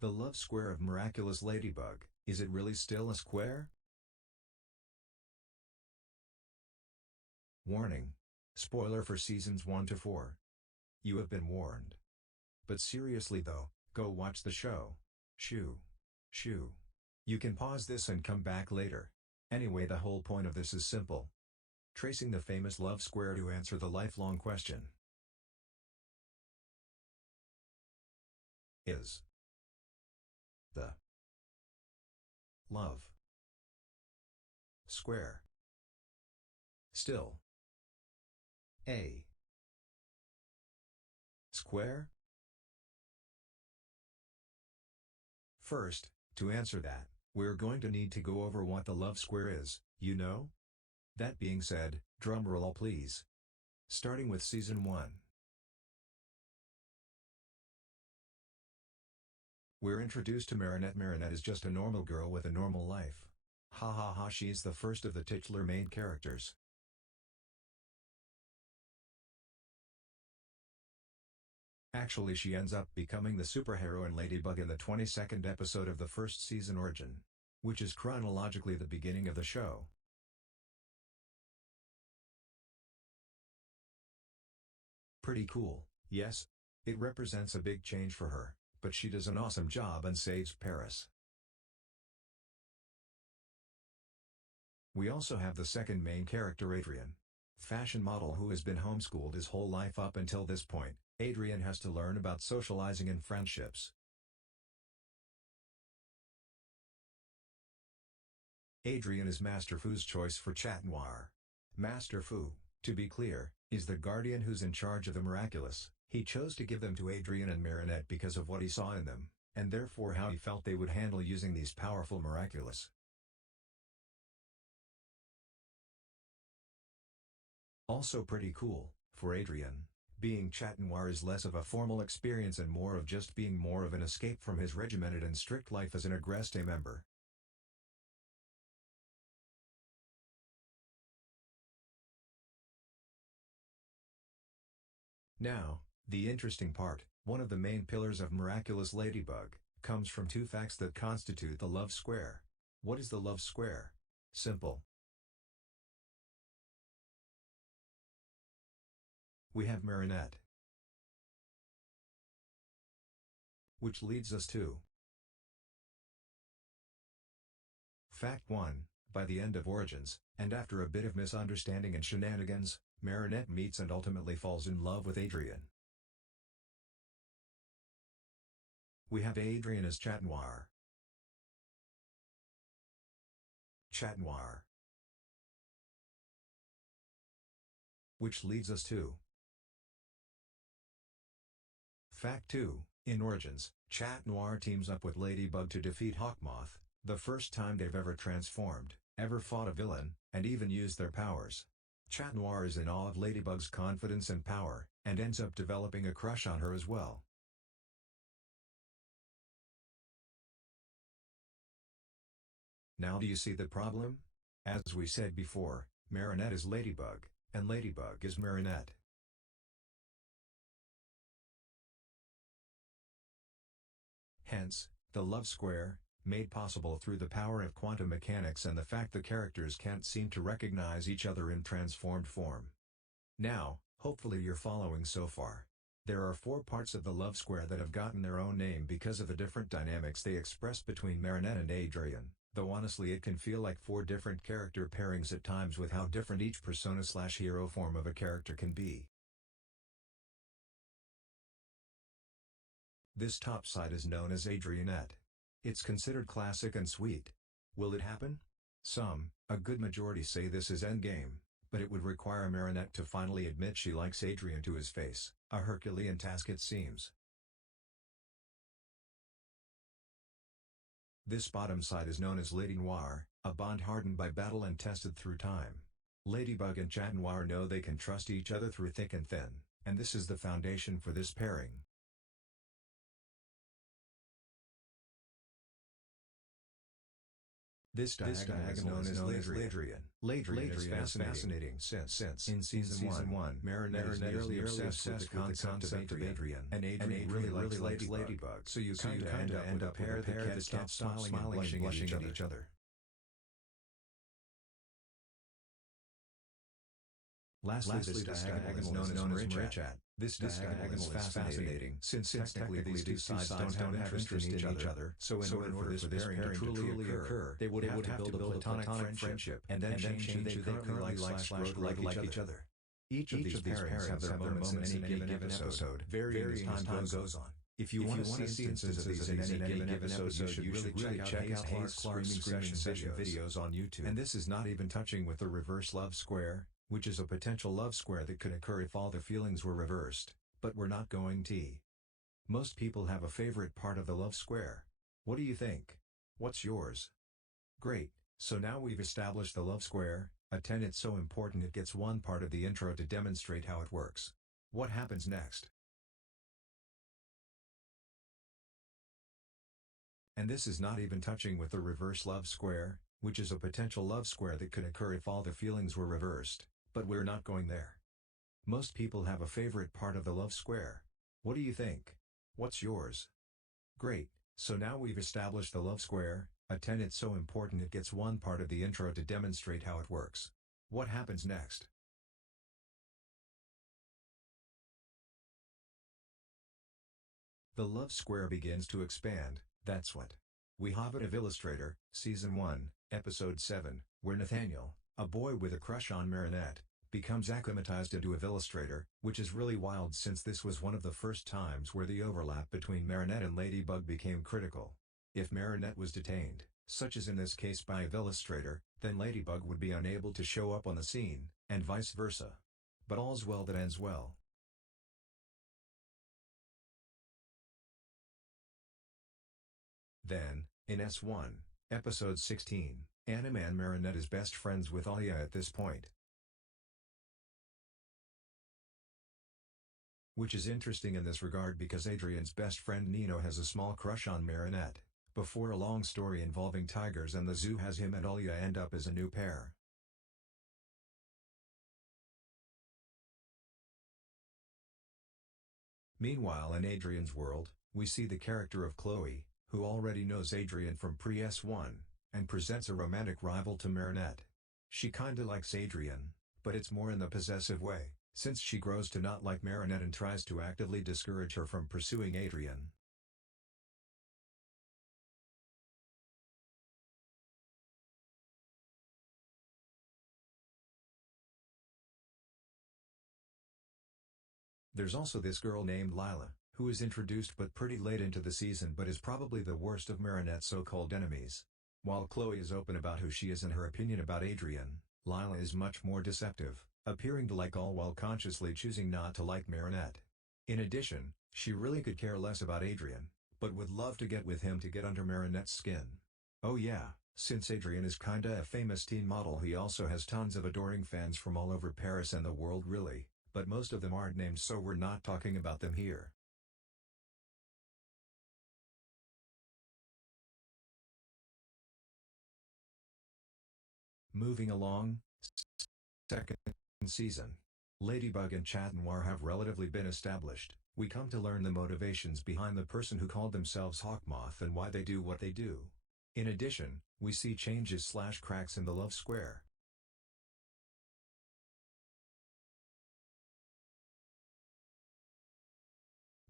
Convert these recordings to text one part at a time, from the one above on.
The love square of Miraculous Ladybug, is it really still a square? Warning. Spoiler for seasons 1 to 4. You have been warned. But seriously though, go watch the show. Shoo. Shoo. You can pause this and come back later. Anyway, the whole point of this is simple. Tracing the famous love square to answer the lifelong question. Is the love square still a square? First, to answer that, we're going to need to go over what the love square is, you know? That being said, drumroll please. Starting with Season 1. We're introduced to Marinette. Marinette is just a normal girl with a normal life. Ha ha ha, she's the first of the titular main characters. Actually, she ends up becoming the superheroine Ladybug in the 22nd episode of the first season Origin, which is chronologically the beginning of the show. Pretty cool, yes? It represents a big change for her, but she does an awesome job and saves Paris. We also have the second main character, Adrien. Fashion model who has been homeschooled his whole life up until this point. Adrien has to learn about socializing and friendships. Adrien is Master Fu's choice for Chat Noir. Master Fu, to be clear, is the guardian who's in charge of the Miraculous. He chose to give them to Adrien and Marinette because of what he saw in them, and therefore how he felt they would handle using these powerful Miraculous. Also pretty cool, for Adrien, being Chat Noir is less of a formal experience and more of just being more of an escape from his regimented and strict life as an Agreste member. Now, the interesting part, one of the main pillars of Miraculous Ladybug, comes from two facts that constitute the love square. What is the love square? Simple. We have Marinette. Which leads us to Fact 1, by the end of Origins, and after a bit of misunderstanding and shenanigans, Marinette meets and ultimately falls in love with Adrien. We have Adrien as Chat Noir. Chat Noir. Which leads us to Fact 2, in Origins, Chat Noir teams up with Ladybug to defeat Hawkmoth, the first time they've ever transformed, ever fought a villain, and even used their powers. Chat Noir is in awe of Ladybug's confidence and power, and ends up developing a crush on her as well. Now do you see the problem? As we said before, Marinette is Ladybug, and Ladybug is Marinette. Hence, the love square, made possible through the power of quantum mechanics and the fact the characters can't seem to recognize each other in transformed form. Now, hopefully you're following so far. There are 4 parts of the love square that have gotten their own name because of the different dynamics they express between Marinette and Adrien, though honestly it can feel like 4 different character pairings at times with how different each persona/hero form of a character can be. This top side is known as Adrienette. It's considered classic and sweet. Will it happen? Some, a good majority say this is endgame, but it would require Marinette to finally admit she likes Adrien to his face, a Herculean task it seems. This bottom side is known as Lady Noir, a bond hardened by battle and tested through time. Ladybug and Chat Noir know they can trust each other through thick and thin, and this is the foundation for this pairing. This diagonal is known as Ladrian. Ladrian is fascinating since in season 1, Marinette is nearly obsessed with the concept of Adrian, and Adrian really likes Ladybug, so you kinda end up with a pair that can't stop smiling and blushing at each other. Lastly, this diagonal is known as Marichat. This diagonal is fascinating, since technically these two sides don't have interest in each other, so in order for this pairing to truly occur, they would have to build a platonic friendship, and then change who they currently like each other. Each of these pairings have their moments in any given episode, varying as time goes on. If you want to see instances of these in any given episode, you should really check out Hayes Clark's Screaming Session videos on YouTube. And this is not even touching with the reverse love square, which is a potential love square that could occur if all the feelings were reversed, but we're not going to. Most people have a favorite part of the love square. What do you think? What's yours? Great, so now we've established the love square, a tenet so important it gets one part of the intro to demonstrate how it works. What happens next? And this is not even touching with the reverse love square, which is a potential love square that could occur if all the feelings were reversed, but we're not going there. Most people have a favorite part of the love square. What do you think? What's yours? Great, so now we've established the love square, a tenet so important it gets one part of the intro to demonstrate how it works. What happens next? The love square begins to expand. That's what we have it of Illustrator, Season 1, Episode 7, where Nathaniel, a boy with a crush on Marinette, becomes acclimatized into Illustrator, which is really wild since this was one of the first times where the overlap between Marinette and Ladybug became critical. If Marinette was detained, such as in this case by Illustrator, then Ladybug would be unable to show up on the scene, and vice versa. But all's well that ends well. Then, in S1, Episode 16, Animan Marinette is best friends with Alia at this point. Which is interesting in this regard because Adrian's best friend Nino has a small crush on Marinette, before a long story involving tigers and the zoo has him and Alia end up as a new pair. Meanwhile in Adrian's world, we see the character of Chloe, who already knows Adrian from pre-S1, and presents a romantic rival to Marinette. She kinda likes Adrian, but it's more in the possessive way, since she grows to not like Marinette and tries to actively discourage her from pursuing Adrian. There's also this girl named Lila, who is introduced but pretty late into the season but is probably the worst of Marinette's so-called enemies. While Chloe is open about who she is and her opinion about Adrian, Lila is much more deceptive, appearing to like all while consciously choosing not to like Marinette. In addition, she really could care less about Adrian, but would love to get with him to get under Marinette's skin. Oh yeah, since Adrian is kinda a famous teen model, he also has tons of adoring fans from all over Paris and the world really, but most of them aren't named so we're not talking about them here. Moving along, second season. Ladybug and Chat Noir have relatively been established. We come to learn the motivations behind the person who called themselves Hawkmoth and why they do what they do. In addition, we see changes/cracks in the love square.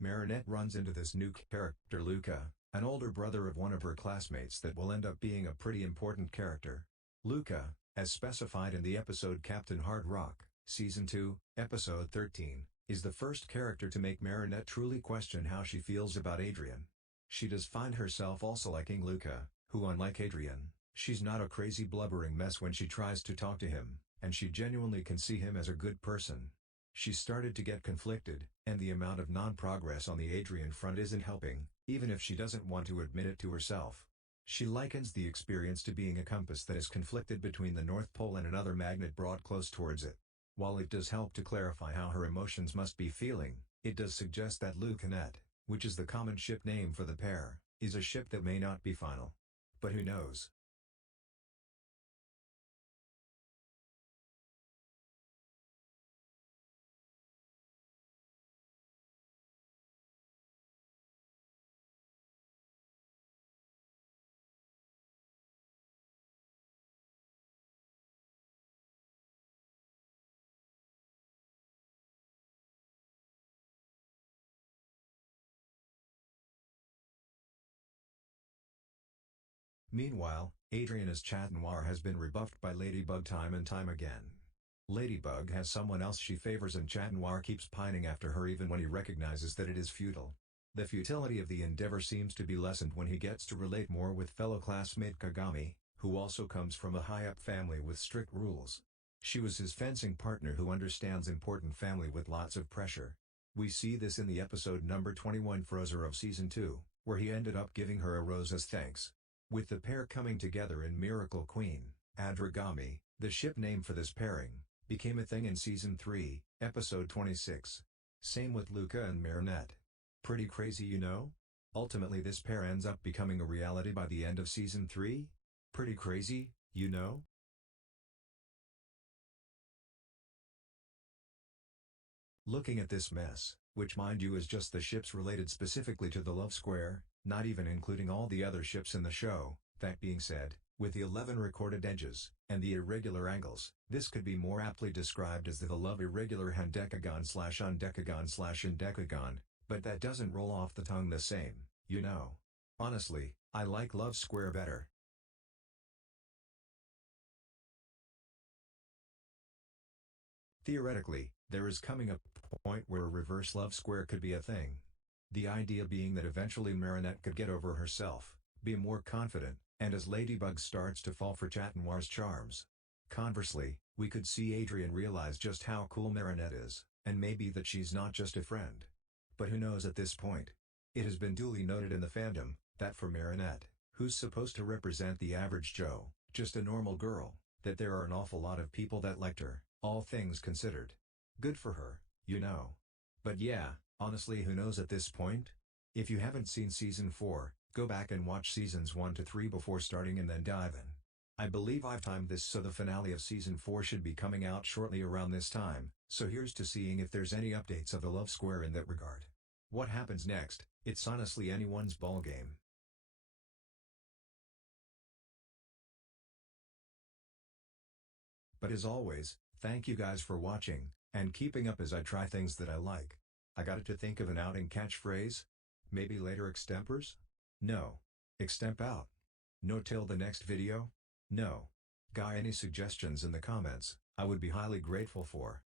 Marinette runs into this new character Luca, an older brother of one of her classmates that will end up being a pretty important character. Luca, as specified in the episode Captain Hard Rock, Season 2, Episode 13, is the first character to make Marinette truly question how she feels about Adrian. She does find herself also liking Luca, who unlike Adrian, she's not a crazy blubbering mess when she tries to talk to him, and she genuinely can see him as a good person. She started to get conflicted, and the amount of non-progress on the Adrian front isn't helping, even if she doesn't want to admit it to herself. She likens the experience to being a compass that is conflicted between the North Pole and another magnet brought close towards it. While it does help to clarify how her emotions must be feeling, it does suggest that Lucanette, which is the common ship name for the pair, is a ship that may not be final. But who knows? Meanwhile, Adrian as Chat Noir has been rebuffed by Ladybug time and time again. Ladybug has someone else she favors and Chat Noir keeps pining after her even when he recognizes that it is futile. The futility of the endeavor seems to be lessened when he gets to relate more with fellow classmate Kagami, who also comes from a high-up family with strict rules. She was his fencing partner who understands important family with lots of pressure. We see this in the episode number 21 Frozer of Season 2, where he ended up giving her a rose as thanks. With the pair coming together in Miracle Queen, Adragami, the ship name for this pairing, became a thing in Season 3, Episode 26. Same with Luca and Marinette. Pretty crazy, you know? Ultimately this pair ends up becoming a reality by the end of Season 3? Pretty crazy, you know? Looking at this mess, which mind you is just the ships related specifically to the Love Square, not even including all the other ships in the show, that being said, with the 11 recorded edges, and the irregular angles, this could be more aptly described as the love irregular handecagon/undecagon/endecagon, but that doesn't roll off the tongue the same, you know. Honestly, I like Love Square better. Theoretically, there is coming a point where a reverse love square could be a thing. The idea being that eventually Marinette could get over herself, be more confident, and as Ladybug starts to fall for Chat Noir's charms. Conversely, we could see Adrian realize just how cool Marinette is, and maybe that she's not just a friend. But who knows at this point? It has been duly noted in the fandom, that for Marinette, who's supposed to represent the average Joe, just a normal girl, that there are an awful lot of people that liked her, all things considered. Good for her, you know. But yeah, honestly who knows at this point? If you haven't seen Season 4, go back and watch Seasons 1 to 3 before starting and then dive in. I believe I've timed this so the finale of Season 4 should be coming out shortly around this time, so here's to seeing if there's any updates of the Love Square in that regard. What happens next, it's honestly anyone's ballgame. But as always, thank you guys for watching, and keeping up as I try things that I like. I got it to think of an outing catchphrase? Maybe later extempers? No. Extemp out. No till the next video? No. Guy, any suggestions in the comments, I would be highly grateful for.